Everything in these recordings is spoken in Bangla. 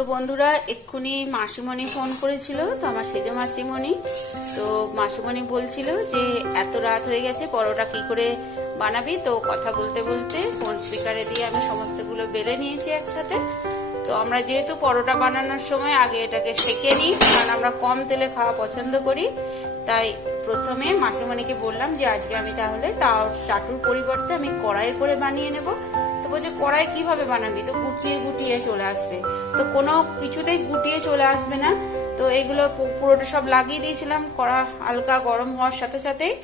তো বন্ধুরা, এক্ষুনি মাসিমণি ফোন করেছিল, তো আমার সেজ মাসিমণি, তো মাসিমণি বলছিল যে এত রাত হয়ে গেছে, পরোটা কি করে বানাবি? তো কথা বলতে বলতে ফোন স্পিকারে দিয়ে আমি সমস্তগুলো বেলে নিয়েছি একসাথে। তো আমরা যেহেতু পরোটা বানানোর সময় আগে এটাকে সেকে নিই, কারণ আমরা কম তেলে খাওয়া পছন্দ করি। তাই প্রথমে মাসিমণিকে বললাম যে আজকে আমি তাহলে তাও চাটুর পরিবর্তে আমি কড়াই করে বানিয়ে নেব। বলছে কড়াই কীভাবে বানাবি? তো গুটিয়ে গুটিয়ে চলে আসবে। তো কোনো কিছুতেই গুটিয়ে চলে আসবে না। তো এগুলো পুরোটা সব লাগিয়ে দিয়েছিলাম। কড়া হালকা গরম হওয়ার সাথে সাথেই।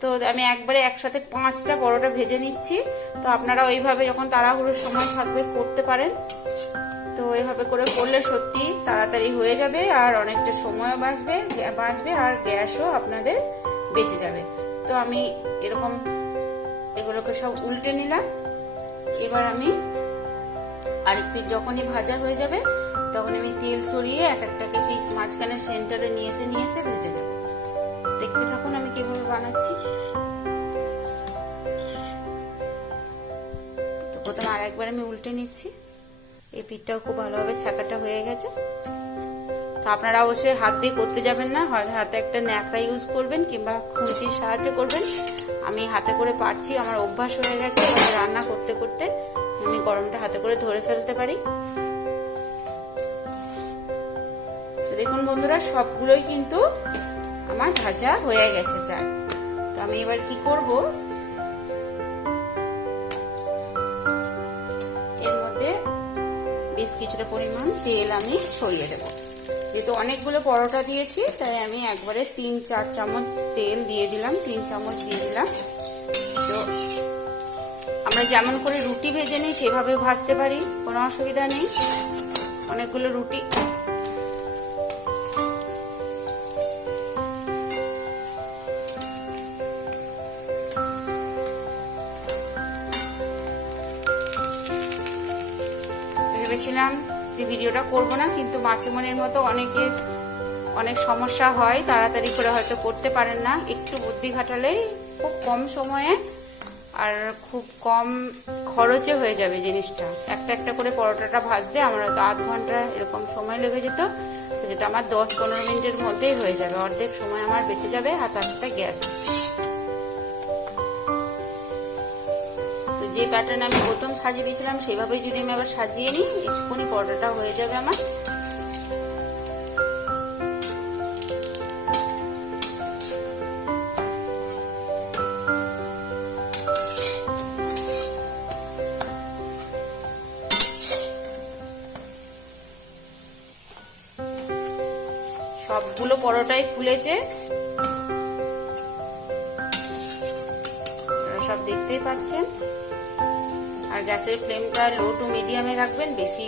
তো আমি একবারে একসাথে পাঁচটা পরোটা ভেজে নিচ্ছি। তো আপনারা ওইভাবে যখন তাড়াহুড়োর সময় থাকবে করতে পারেন। তো এইভাবে করে করলে সত্যি তাড়াতাড়ি হয়ে যাবে আর অনেকটা সময়ও বাঁচবে বাঁচবে আর গ্যাসও আপনাদের বেঁচে যাবে। তো আমি এরকম এগুলোকে সব উল্টে নিলাম। এবার আমি আরেকটু যখনই ভাজা হয়ে যাবে তখন আমি তেল ছড়িয়ে এক একটাকে সেই মাঝখানে সেন্টারে নিয়ে এসে নিয়ে এসে ভেজে নেব। দেখতে থাকুন আমি কীভাবে বানাচ্ছি। প্রথমে আর একবার আমি উল্টে নিচ্ছি। এই পিঠটাও খুব ভালোভাবে শাকাটা হয়ে গেছে। তো আপনারা অবশ্যই হাত দিয়ে করতে যাবেন না, হয় হাতে একটা ন্যাকড়া ইউজ করবেন কিংবা খুঁচির সাহায্যে করবেন। আমি হাতে করে পারছি, আমার অভ্যাস হয়ে গেছে রান্না করতে করতে আমি গরমটা হাতে করে ধরে ফেলতে পারি। দেখুন বন্ধুরা, সবগুলোই কিন্তু আমার ভাজা হয়ে গেছে প্রায়। তো আমি এবার কি করব? এর মধ্যে বেশ কিছুটা পরিমাণ তেল আমি ছড়িয়ে দেব। যেহেতু অনেকগুলো পরোটা দিয়েছি, তাই আমি একবারে তিন, চার চামচ তেল দিয়ে দিলাম, তিন চামচ দিয়ে দিলাম। তো আমরা যেমন করে রুটি ভেজে নিই, সেভাবে ভাজতে পারি, কোনো অসুবিধা নেই। অনেকগুলো রুটি। ভেবেছিলাম যে ভিডিওটা করব না, কিন্তু মাসিমণির মতো অনেকের অনেক সমস্যা হয়, তাড়াতাড়ি করে হয়তো করতে পারেন না। একটু বুদ্ধি খাটালেই খুব কম সময়ে আর খুব কম খরচে হয়ে যাবে জিনিসটা। একটা একটা করে পরোটাটা ভাজতে আমার হয়তো আধ ঘণ্টা এরকম সময় লেগে যেত, যেটা আমার দশ পনেরো মিনিটের মধ্যেই হয়ে যাবে। অর্ধেক সময় আমার বেঁচে যাবে আর তার গ্যাস। যে প্যাটার্ন আমি প্রথম সাজিয়ে দিয়েছিলাম, সেভাবেই যদি আমি আবার সাজিয়ে নিই, এক্ষুনি পরোটাটা হয়ে যাবে আমার। সবগুলো পরোটাই আপনারা সব দেখতেই পাচ্ছেন। আর গ্যাসের ফ্লেমটা লো টু মিডিয়ামে রাখবেন, বেশি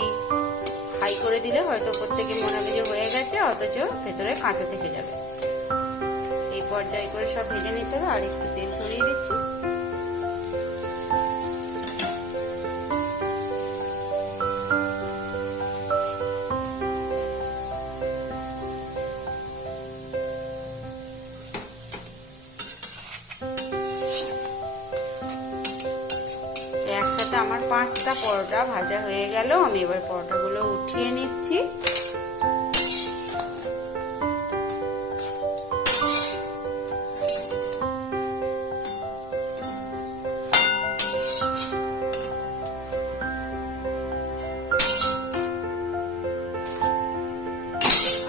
হাই করে দিলে হয়তো প্রত্যেকে মনে হবে যে হয়ে গেছে, অথচ ভেতরে কাঁচা থেকে যাবে। এই পর্যায়ে করে সব ভেজে নিতে হবে, আর একটু তেল সরিয়ে দিচ্ছি। আমার পাঁচটা পরোটা ভাজা হয়ে গেল। আমি এবার পরোটাগুলো উঠিয়ে নিচ্ছি।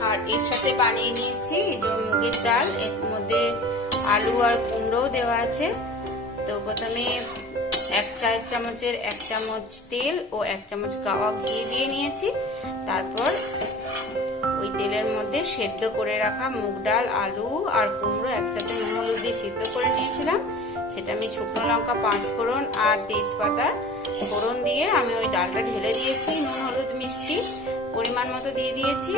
আর এর সাথে বানিয়ে নিয়েছি এই যে মুগের ডাল। এর মধ্যে আলু আর কুমড়োও দেওয়া আছে। তো প্রথমে এক চায়ের চামচের এক চামচ তেল ও এক চামচ গাওয়া ঘি দিয়ে নিয়েছি। তারপর ওই তেলের মধ্যে সেদ্ধ করে রাখা মুগ ডাল, আলু আর কুমড়ো একসাথে নুন, হলুদ দিয়ে সিদ্ধ করে নিয়েছিলাম। সেটা আমি শুকনো লঙ্কা, পাঁচ ফোড়ন আর তেজপাতা ফোড়ন দিয়ে আমি ওই ডালটা ঢেলে দিয়েছি। নুন, হলুদ, মিষ্টি পরিমাণ মতো দিয়ে দিয়েছি।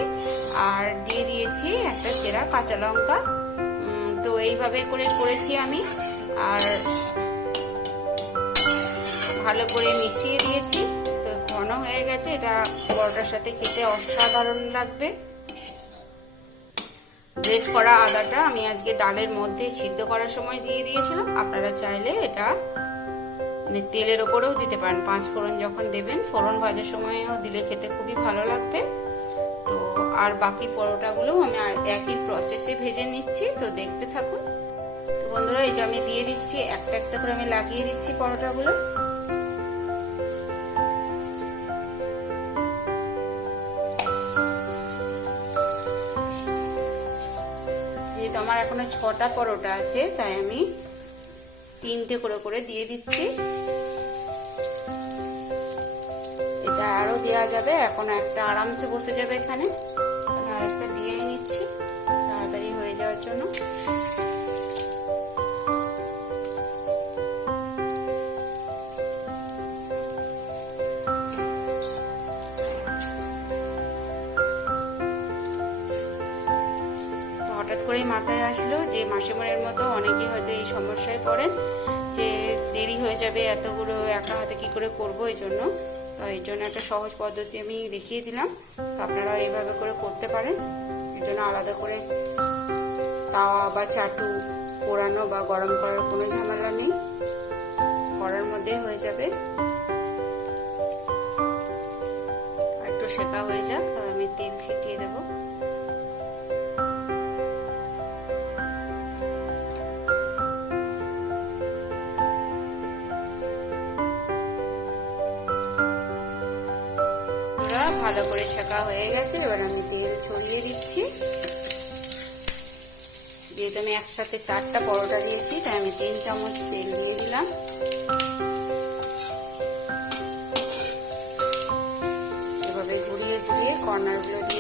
আর দিয়ে দিয়েছি একটা চেরা কাঁচা লঙ্কা। তো এইভাবে করে করেছি আমি। আর ভালো করে মিশিয়ে দিয়েছি। তো ঘন হয়ে গেছে। এটা পরোটার সাথে খেতে অসাধারণ লাগবে। গ্রেট করা আদাটা আমি আজকে ডালের মধ্যে সিদ্ধ করার সময় দিয়ে দিয়েছিলাম। আপনারা চাইলে এটা মানে তেলের ওপরেও দিতে পারেন। পাঁচ ফোড়ন যখন দেবেন, ফোড়ন ভাজার সময়ও দিলে খেতে খুবই ভালো লাগবে। তো আর বাকি পরোটাগুলো আমি আর একই প্রসেসে ভেজে নিচ্ছি। তো দেখতে থাকুন। তো বন্ধুরা, এই যে আমি দিয়ে দিচ্ছি, একটা একটা করে আমি লাগিয়ে দিচ্ছি পরোটাগুলো। আমার এখনও ছটা পরোটা আছে, তাই আমি তিনটে করে করে দিয়ে দিচ্ছি। এটা আরও দেওয়া যাবে, এখন একটা আরামসে বসে যাবে এখানে। আরেকটা দিয়েই নিচ্ছি, তাড়াতাড়ি হয়ে যাওয়ার জন্য। করেই মাথায় আসলো যে মাসিমনের মতো অনেকেই হয়তো এই সমস্যায় পড়েন, যে দেরি হয়ে যাবে, এতগুলো একা হাতে কি করে করব এই জন্য। তো এই জন্য একটা সহজ পদ্ধতি আমি দেখিয়ে দিলাম। তো আপনারা এইভাবে করে করতে পারেন। এর জন্য আলাদা করে তাওয়া বা চাটু পোড়ানো বা গরম করার কোনো ঝামেলা নেই। করার মধ্যে হয়ে যাবে। একটু শেখা হয়ে যাক। আমি তেল ছিটিয়ে দেবো। ভালো করে ছেঁকা হয়ে গেছে, এবার আমি তেল ছড়িয়ে দিচ্ছি। যেহেতু আমি একসাথে চারটা পরোটা দিয়েছি, তাই আমি তিন চামচ তেল দিয়ে দিলাম। এভাবে ঘুরিয়ে ঘুরিয়ে কর্নারগুলো দিয়ে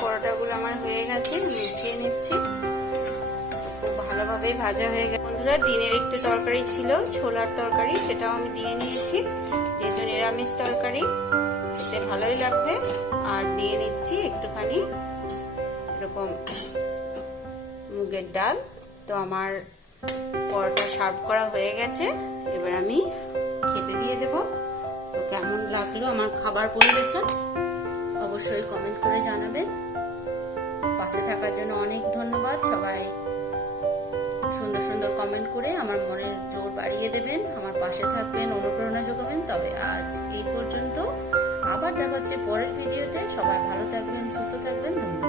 পরোটাগুলো আমার হয়ে গেছে, আমি উঠিয়ে নিচ্ছি। খুব ভালোভাবেই ভাজা হয়ে গেছে। বন্ধুরা, দিনের একটু তরকারি ছিল, ছোলার তরকারি, সেটাও আমি দিয়ে নিয়েছি। যেহেতু নিরামিষ তরকারি, খেতে ভালোই লাগবে। আর দিয়ে নিচ্ছি একটুখানি এরকম মুগের ডাল। তো আমার পরোটা সার্ভ করা হয়ে গেছে। এবার আমি খেতে দিয়ে দেব। তো কেমন লাগল আমার খাবার পরিবেশন? অবশ্যই কমেন্ট করে জানাবেন। পাশে থাকার জন্য অনেক ধন্যবাদ। সবাই সুন্দর সুন্দর কমেন্ট করে আমার মনের জোর বাড়িয়ে দেবেন, আমার পাশে থাকবেন, অনুপ্রেরণা যোগাবেন। তবে আজ এই পর্যন্ত আবার দেখা হচ্ছে পরের ভিডিওতে। সবাই ভালো থাকবেন, সুস্থ থাকবেন। ধন্যবাদ।